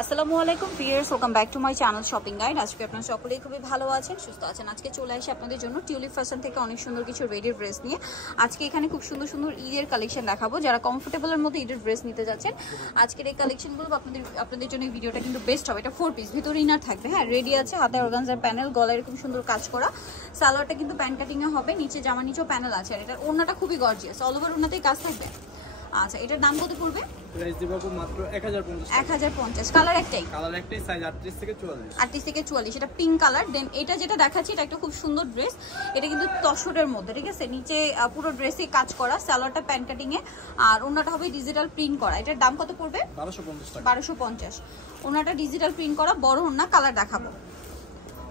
আসসালামু আলাইকুম viewers, welcome back to my channel shopping guide. আজকে আপনারা সকলেই খুবই ভালো আছেন, সুস্থ আছেন। আজকে চলে আসি আপনাদের জন্য টিউলিপ ফ্যাশন থেকে অনেক সুন্দর কিছু রেডি ড্রেস নিয়ে। আজকে এখানে খুব সুন্দর সুন্দর ঈদের কালেকশন দেখাবো। যারা কমফোর্টেবলের মধ্যে ঈদের ড্রেস নিতে যাচ্ছেন, আজকের এই কালেকশনগুলো আপনাদের জন্য এই ভিডিওটা কিন্তু বেস্ট হবে। এটা 4 পিস, ভিতরে ইনার থাকবে, হ্যাঁ রেডি আছে, হাতে অর্গানজার প্যানেল, গলায় এরকম সুন্দর কাজ করা, সালোয়ারটা কিন্তু প্যান্ট কাটিং এ হবে, নিচে জামা নিচেও প্যানেল আছে। আর এটার ওড়নাটা খুবই গর্জিয়াস, অল ওভার ওড়নাতেই কাজ থাকবে। আচ্ছা, এটার দাম কত পড়বে? প্রাইস দিব মাত্র 1050 1050। কালার একটাই, সাইজ 38 থেকে 44, 38 থেকে 44। এটা পিঙ্ক কালার। দেন এটা যেটা দেখাচ্ছি এটা একটা খুব সুন্দর ড্রেস, এটা কিন্তু তসরের মধ্যে, ঠিক আছে, নিচে পুরো ড্রেসে কাজ করা, সালোয়ারটা প্যান্ট কাটিং এ, আর ওনাটা হবে ডিজিটাল প্রিন্ট করা। এটার দাম কত পড়বে? 1250 টাকা। 1250। ওনাটা ডিজিটাল প্রিন্ট করা, বড় ওনা। কালার দেখাবো,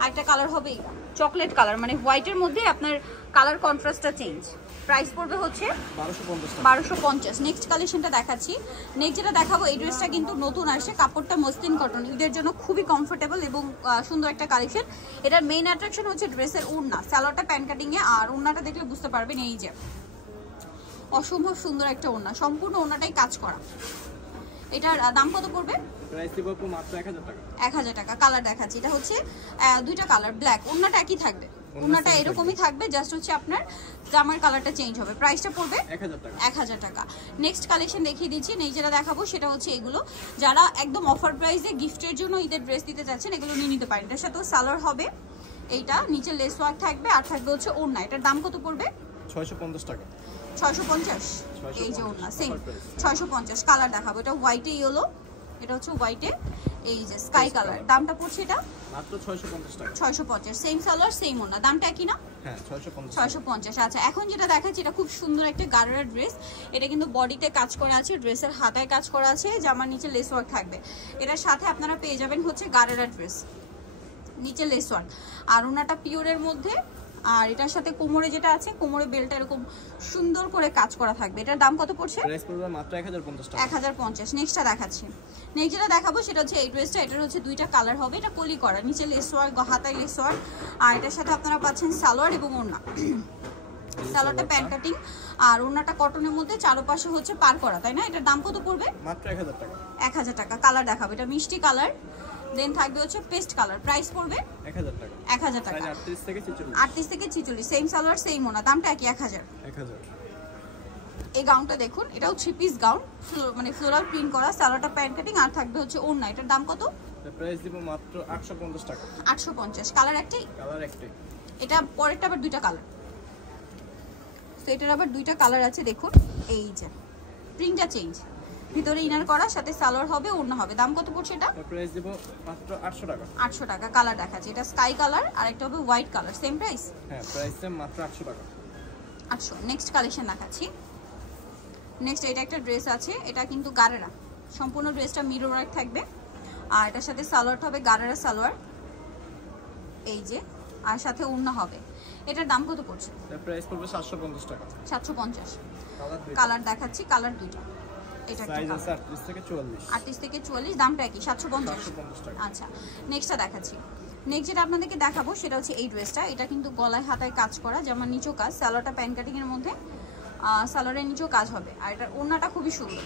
আরেকটা কালার হবে চকলেট কালার, মানে হোয়াইটের মধ্যে আপনার কালার কন্ট্রাস্টটা চেঞ্জ। প্রাইস পড়বে হচ্ছে 1250। নেক্সট কালেকশনটা দেখাচ্ছি। নেক্সট যেটা দেখাবো, এই ড্রেসটা কিন্তু নতুন আসছে, কাপড়টা মসলিন কটন, ঈদের জন্য খুবই কমফোর্টেবল এবং সুন্দর একটা কালেকশন। এটার মেইন অ্যাট্রাকশন হচ্ছে ড্রেসের ওড়না, সালোয়ারটা প্যান্ট কাটিং এ, আর ওড়নাটা দেখলে বুঝতে পারবেন এই যে অসম্ভব সুন্দর একটা ওড়না, সম্পূর্ণ ওড়নাটাই কাজ করা। এটার দাম কত পড়বে? প্রাইস দিব মাত্র 1000 টাকা। 1000 টাকা। কালার দেখাচ্ছি, এটা হচ্ছে দুইটা কালার, ব্ল্যাক। ওড়নাটা একই থাকবে, ওড়নাটা এরকমই থাকবে, জাস্ট হচ্ছে আপনার জামার কালারটা চেঞ্জ হবে। প্রাইসটা পড়বে 1000 টাকা। 1000 টাকা। নেক্সট কালেকশন দেখিয়ে দিচ্ছি। নেক্সট যেটা দেখাবো সেটা হচ্ছে এগুলো, যারা একদম অফার প্রাইসে গিফটের জন্য ঈদের ড্রেস দিতে চাচ্ছেন, এগুলো নিয়ে নিতে পারেন। এটার সাথেও সালোয়ার হবে, এইটা নিচে লেস ওয়ার্ক থাকবে, আর থাকবে হচ্ছে ওড়না। এটার দাম কত পড়বে? 650 টাকা। 650। এই যে ওড়না সেম 650। কালার দেখাবো, এটা হোয়াইটে ইয়েলো, এটা হচ্ছে হোয়াইটে এই যে স্কাই কালার। দামটা পড়ছে এটা মাত্র 650 টাকা। 650। সেম সালোয়ার সেম ওড়না, দামটা কি না? হ্যাঁ 650। 650। আচ্ছা, এখন যেটা দেখাচ্ছি এটা খুব সুন্দর একটা গারারা ড্রেস। এটা কিন্তু বডিতে কাজ করা আছে, ড্রেসের হাতায় কাজ করা আছে, জামার নিচে লেস ওয়ার্ক থাকবে। এটার সাথে আপনারা পেয়ে যাবেন হচ্ছে গারারা ড্রেস, নিচে লেস ওয়ার্ক, আর ওনাটা পিওরের মধ্যে। আর এটার সাথে কোমরে যেটা আছে, কোমরে বেলটা এরকম সুন্দর করে কাজ করা থাকবে। এটার দাম কত পড়ছে? প্রাইস পড়বে মাত্র 1050 টাকা। 1050। নেক্সটটা দেখাচ্ছি। নেক্সট যেটা দেখাবো সেটা হচ্ছে এই ড্রেসটা। এটার হচ্ছে দুইটা কালার হবে, এটা কলি করা, নিচে লেস ওয়ার্ক, হাতায় লেস ওয়ার্ক, আর এটার সাথে আপনারা পাচ্ছেন সালোয়ার এবং ওড়না। সালোয়ারটা প্যান্ট কাটিং, আর ওড়নাটা কটনের মধ্যে, চারপাশে হচ্ছে পার করা, তাই না? এটার দাম কত পড়বে? মাত্র 1000 টাকা। 1000 টাকা। কালার দেখাবো, এটা মিষ্টি কালার, দেন থাকবে হচ্ছে পেস্ট কালার। প্রাইস পড়বে 1000 টাকা। 1000 টাকা। 38 থেকে 46, 38 থেকে 46। সেম সালোয়ার সেম ওড়না, দামটা একই 1000। 1000। এই গাউনটা দেখুন, এটাও 3 পিস গাউন, মানে ফ্লোরাল প্রিন্ট করা, সালোয়ারটা প্যান্ট কাটিং, আর থাকবে হচ্ছে ওড়না। এটার দাম কত? প্রাইস দিব মাত্র 850 টাকা। 850। কালার একটাই? কালার একটাই। এটা পরেরটা আবার দুইটা কালার, তো এটার আবার দুইটা কালার আছে। দেখুন এই যে প্রিন্টটা চেঞ্জ, ভিতরে ইনার করা, সাথে সালোয়ার হবে, ওড়না হবে। দাম কত পড়ছে এটা? প্রাইস দিব মাত্র 800 টাকা। 800 টাকা। কালার দেখাচ্ছে, এটা স্কাই কালার, আর একটা হবে হোয়াইট কালার। Same price? হ্যাঁ, প্রাইস মাত্র 800 টাকা। 800। নেক্সট কালেকশন দেখাচ্ছি। নেক্সট এটা একটা ড্রেস আছে, এটা কিন্তু গারারা, সম্পূর্ণ ড্রেসটা মিরর ওয়ার্ক থাকবে, আর এটার সাথে সালোয়ারটা হবে গারারা সালোয়ার, এই যে, আর সাথে ওড়না হবে। এটার দাম কত পড়ছে? প্রাইস পড়বে 750 টাকা। 750। কালার দেখাচ্ছি, কালার দুইটা। এটা সাইজ আছে 38 থেকে 44, 38 থেকে 44। দামটা কি? 750 টাকা। আচ্ছা, নেক্সটটা দেখাচ্ছি। নেক্সট যেটা আপনাদেরকে দেখাবো সেটা হচ্ছে এই ড্রেসটা। এটা কিন্তু গলায় হাতায় কাজ করা, যেমন নিচেও কাজ, সালোয়ারটা প্যান্ট কাটিং এর মধ্যে, সালোয়ারের নিচেও কাজ হবে, আর এটার ওড়নাটা খুবই সুন্দর।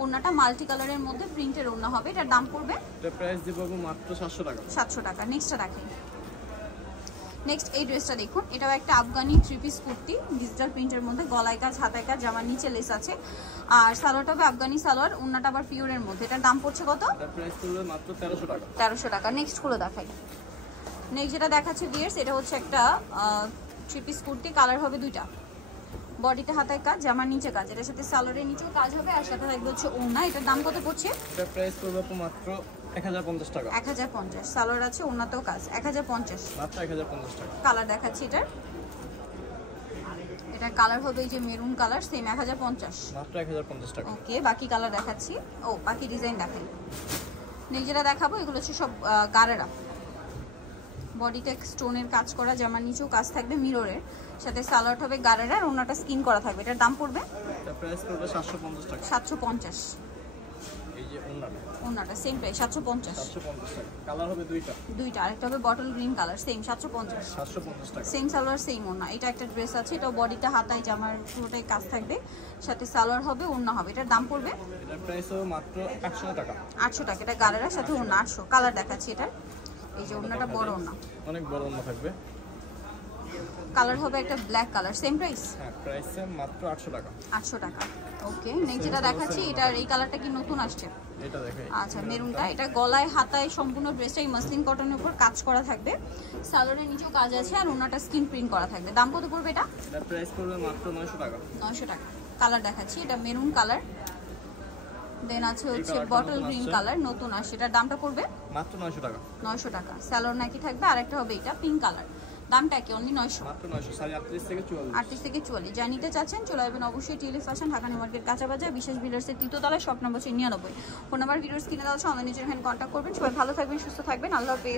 ওড়নাটা মাল্টি কালারের মধ্যে প্রিন্টের ওড়না হবে। এটার দাম পড়বে? এটা প্রাইস দিব মাত্র 700 টাকা। 700 টাকা। নেক্সটটা দেখেন। নেক্সট এই ড্রেসটা দেখুন, এটাও একটা আফগানি 3 পিস কুর্তি, ডিজিটাল প্রিন্টের মধ্যে, গলায় কাজ, হাতায় কাজ, জামার নিচে লেস আছে, আর সালোয়ারটা হবে আফগানি সালোয়ার, ওড়নাটা আবার পিওরের মধ্যে। এটার দাম পড়ছে কত? এটা প্রাইস পড়বে মাত্র 1300 টাকা। 1300 টাকা। নেক্সট গুলো দেখাই। নেক্সট যেটা দেখাচ্ছে ভিউয়ার্স, এটা হচ্ছে একটা 3 পিস কুর্তি, কালার হবে দুইটা, বডিতে হাতায় কাজ, জামার নিচে কাজ, এটার সাথে সালোয়ারের নিচেও কাজ হবে, আর সাথে থাকবে হচ্ছে ওড়না। এটার দাম কত পড়ছে? এটা প্রাইস পড়বে মাত্র 1050 টাকা। 1050। সালোয়ার আছে, ওড়নাতেও কাজ। 1050। মাত্র 1050 টাকা। কালার দেখাচ্ছি এটার কালার হবে এই যে মেরুন কালার, সেম 1050। মাত্র 1050 টাকা। ওকে, বাকি কালার দেখাচ্ছি, ও বাকি ডিজাইন দেখাই। নেক্সট যেটা দেখাবো এগুলো হচ্ছে সব গারারা, বডিতে স্টোনের কাজ করা, জামার নিচেও কাজ থাকবে মিররের, সাথে সালোয়ার হবে গারারা, আর ওড়নাটা স্কিন করা থাকবে। এটার দাম পড়বে? এটা প্রাইস পড়বে 750 টাকা। 750। এই যে ওন্নাটা। ওন্নাটা সেম প্রাইস 750 750 টাকা। কালার হবে দুইটা। দুইটা, আরেকটা হবে বটল গ্রিন কালার, সেম 750 750 টাকা। সেম সালোয়ার সেম ওন্না। এটা একটা ড্রেস আছে, এটাও বডিটা হাতায় জামার পুরোটাই কাজ থাকবে, সাথে সালোয়ার হবে, ওন্না হবে। এটার দাম পড়বে এটার প্রাইস হবে মাত্র 800 টাকা। 800 টাকা। এটা গালারের সাথে ওন্না 800। কালার দেখাচ্ছি এটা, এই যে ওন্নাটা বড় ওন্না, অনেক বড় ওন্না থাকবে। কালার হবে একটা ব্ল্যাক কালার, সেম প্রাইস হ্যাঁ, প্রাইস মাত্র 800 টাকা। 800 টাকা। ওকে, নেক্সট যেটা দেখাচ্ছি, এটার এই কালারটা কি নতুন আসছে? এটা দেখেন। আচ্ছা, মেরুনটা। এটা গলায় হাতায় সম্পূর্ণ ড্রেসটাই মাসলিন কটনের উপর কাজ করা থাকবে, সালোয়ারের নিচেও কাজ আছে, আর ওনাটা স্কিন প্রিন্ট করা থাকবে। দাম কত পড়বে এটা? এটার প্রাইস পড়বে মাত্র 900 টাকা। 900 টাকা। কালার দেখাচ্ছি, এটা মেরুন কালার, দেন আছে হচ্ছে বটল গ্রিন কালার, নতুন আসছে। এটার দামটা পড়বে মাত্র 900 টাকা। 900 টাকা। সালোয়ার নাকি থাকবে, আর একটা হবে এটা পিঙ্ক কালার। দামটা কি? অনলি 900। মাত্র 900, 38 থেকে 44। 38 থেকে 44। যা নিতে চাচ্ছেন চলে আসবেন অবশ্যই TLF fashion, Dhaka New Market, কাঁচা বাজার, বিশেষ বিল্ডার্সের তৃতীয়তলায়, shop number 99। Phone number videos কিনে দেওয়া আছে, অনলাইনে এখানে কন্ট্যাক্ট করবেন। সবাই ভালো থাকবেন, সুস্থ থাকবেন, আল্লাহ হাফেজ।